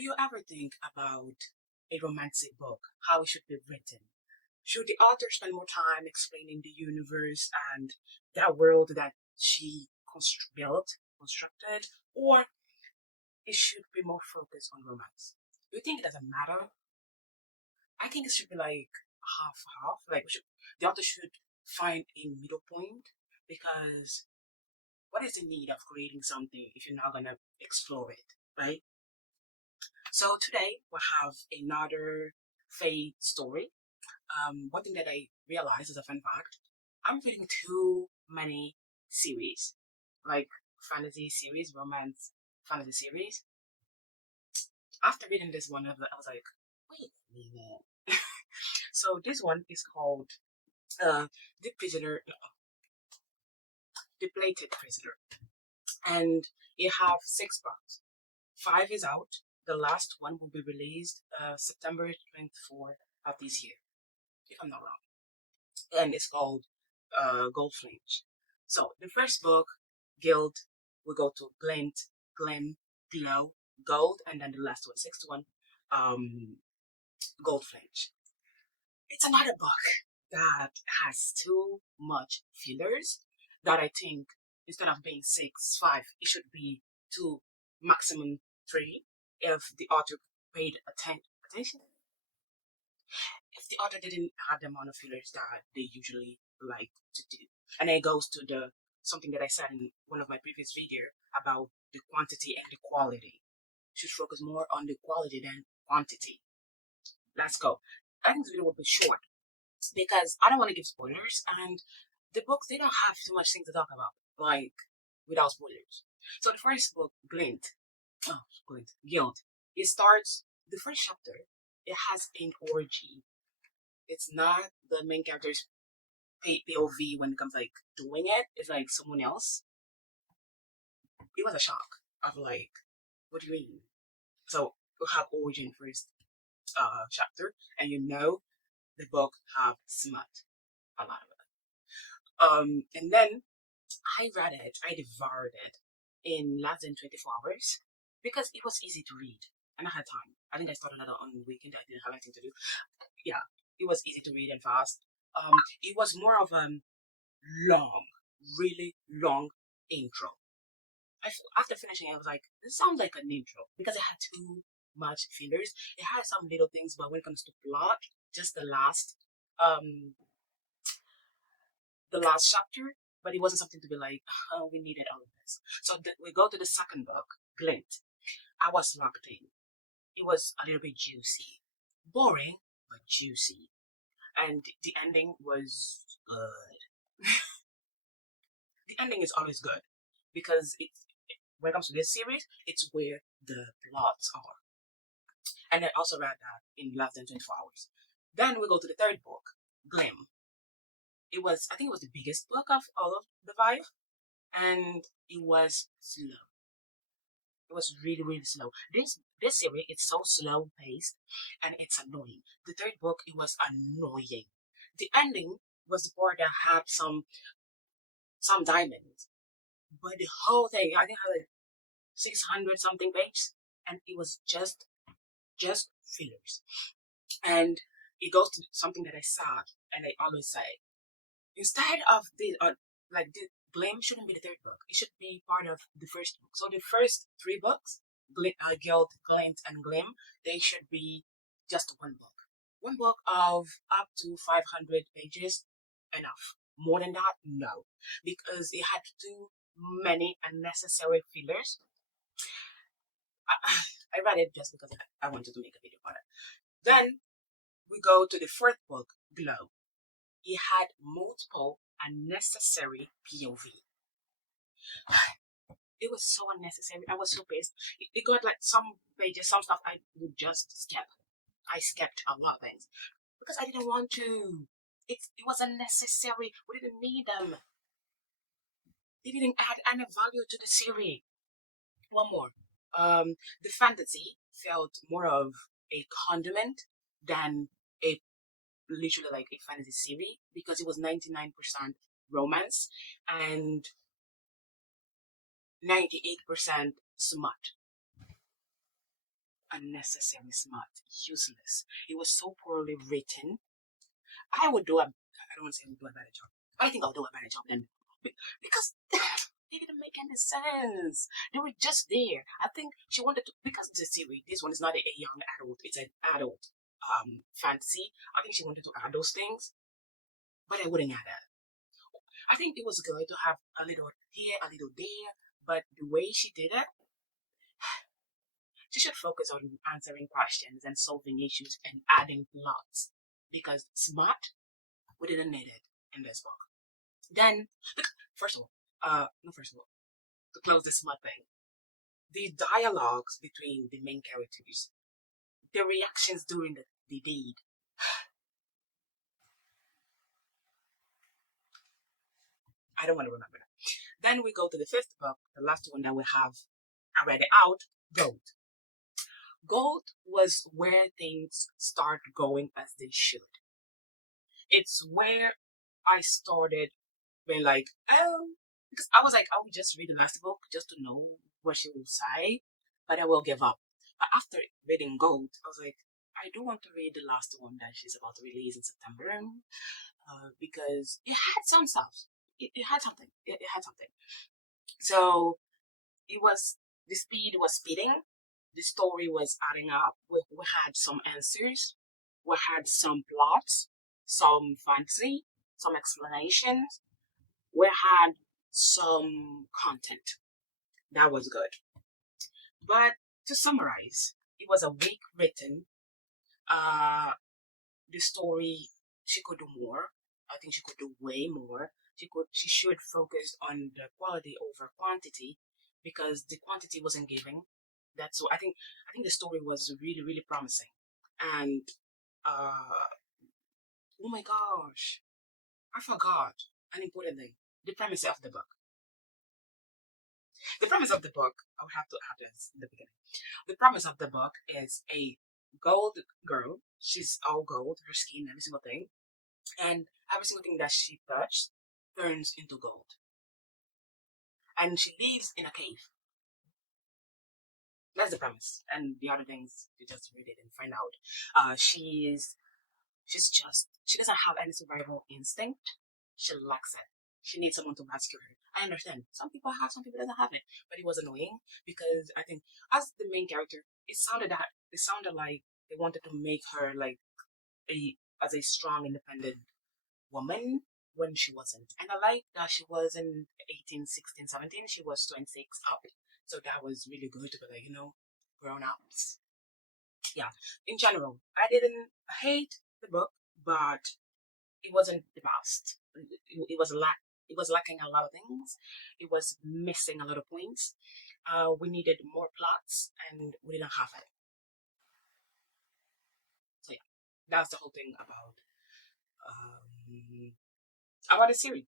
Do you ever think about a romantic book, how it should be written? Should the author spend more time explaining the universe and that world that she constructed, or it should be more focused on romance? Do you think it doesn't matter? I think it should be like half half. Like the author should find a middle point because what is the need of creating something if you're not gonna explore it, right? So today we have another fate story. One thing that I realized as a fun fact, I'm reading too many series, like fantasy series, romance fantasy series. After reading this one, I was like, wait a minute. So this one is called The Prisoner, The Plated Prisoner, and it have 6 books. 5 is out. The last one will be released September 24th of this year, if I'm not wrong. And it's called Gold Flames. So the first book, Guild, will go to Glint, Glim, Glow, Gold, and then the last one, sixth one, Gold Flames. It's another book that has too much fillers that I think instead of being 6, 5, it should be 2, maximum 3 if the author paid attention. If the author didn't add the amount of fillers that they usually like to do. And it goes to the something that I said in one of my previous videos about the quantity and the quality. Should focus more on the quality than quantity. Let's go. I think this video will be short because I don't want to give spoilers, and the books, they don't have too much things to talk about, like without spoilers. So the first book, Guild, it starts, the first chapter, it has an orgy. It's not the main character's POV when it comes like doing it. It's like someone else. It was a shock of like, what do you mean? So you have origin first chapter, and you know the book have smut, a lot of it. And then I read it, I devoured it in less than 24 hours because it was easy to read and I had time. I think I started it on the weekend. I didn't have anything to do. Yeah, it was easy to read and fast. It was more of a long, really long intro. After finishing it, I was like, this sounds like an intro because it had too much fillers. It had some little things, but when it comes to plot, just the last chapter, but it wasn't something to be like, oh, we needed all of this. So we go to the second book, Glint. I was locked in. It was a little bit juicy. Boring, but juicy. And the ending was good. The ending is always good because when it comes to this series, it's where the plots are. And I also read that in less than 24 hours. Then we go to the third book, Glim. I think it was the biggest book of all of the 5, and it was slow. It was really, really slow. This series, it's so slow paced, and it's annoying. The third book, it was annoying. The ending was the part that had some diamonds, but the whole thing, I think, had like 600 something pages, and it was just fillers. And it goes to something that I saw, and I always say, instead of the Glim shouldn't be the third book. It should be part of the first book. So the first 3 books, Guild, Glint, and Glim, they should be just one book. One book of up to 500 pages, enough. More than that, no. Because it had too many unnecessary fillers. I read it just because I wanted to make a video about it. Then we go to the fourth book, Glow. It had multiple unnecessary POV. It was so unnecessary. I was so pissed. It got like some pages, some stuff I would just skip. I skipped a lot of things because I didn't want to. It was unnecessary. We didn't need them. They didn't add any value to the series. One more. The fantasy felt more of a condiment than a literally like a fantasy series because it was 99% romance and 98% smut. unnecessary smart, useless. It was so poorly written. I would do a, I don't want to say I would do a better job. I think I'll do a better job than, because they didn't make any sense. They were just there. I think she wanted to, because it's a series, this one is not a young adult, it's an adult fantasy. I think she wanted to add those things, but I wouldn't add that. I think it was good to have a little here, a little there, but the way she did it, she should focus on answering questions and solving issues and adding plots. Because smart, we didn't need it in this book. Then, first of all, no, first of all, to close this smart thing, the dialogues between the main characters, their reactions during the deed. I don't want to remember that. Then we go to the fifth book, the last one that we have already out, Gold. Gold was where things start going as they should. It's where I started being like, oh, because I was like, I will just read the last book just to know what she will say, but I will give up. But after reading Gold, I was like, I do want to read the last one that she's about to release in September, because it had some stuff. It had something. It had something. So it was, the speed was speeding. The story was adding up. We had some answers. We had some plots, some fantasy, some explanations. We had some content. That was good. But to summarize, it was a weak written. Uh, the story, she could do more. I think she could do way more. She should focus on the quality over quantity, because the quantity wasn't giving. That's what I think the story was really, really promising. And oh my gosh, I forgot an important thing. The premise of the book. The premise of the book, I would have to add this in the beginning. The premise of the book is a gold girl. She's all gold, her skin, every single thing. And every single thing that she touches turns into gold. And she lives in a cave. That's the premise. And the other things, you just read it and find out. She doesn't have any survival instinct. She lacks it. She needs someone to rescue her. I understand. Some people have, some people doesn't have it. But it was annoying because I think as the main character, it sounded like they wanted to make her like as a strong, independent woman when she wasn't. And I like that she was in 18, 16, 17. She was 26 up. So that was really good to be like, grown ups. Yeah. In general, I didn't hate the book, but it wasn't the best. It was lacking a lot of things. It was missing a lot of points. We needed more plots, and we didn't have it. So yeah, that's the whole thing about the series.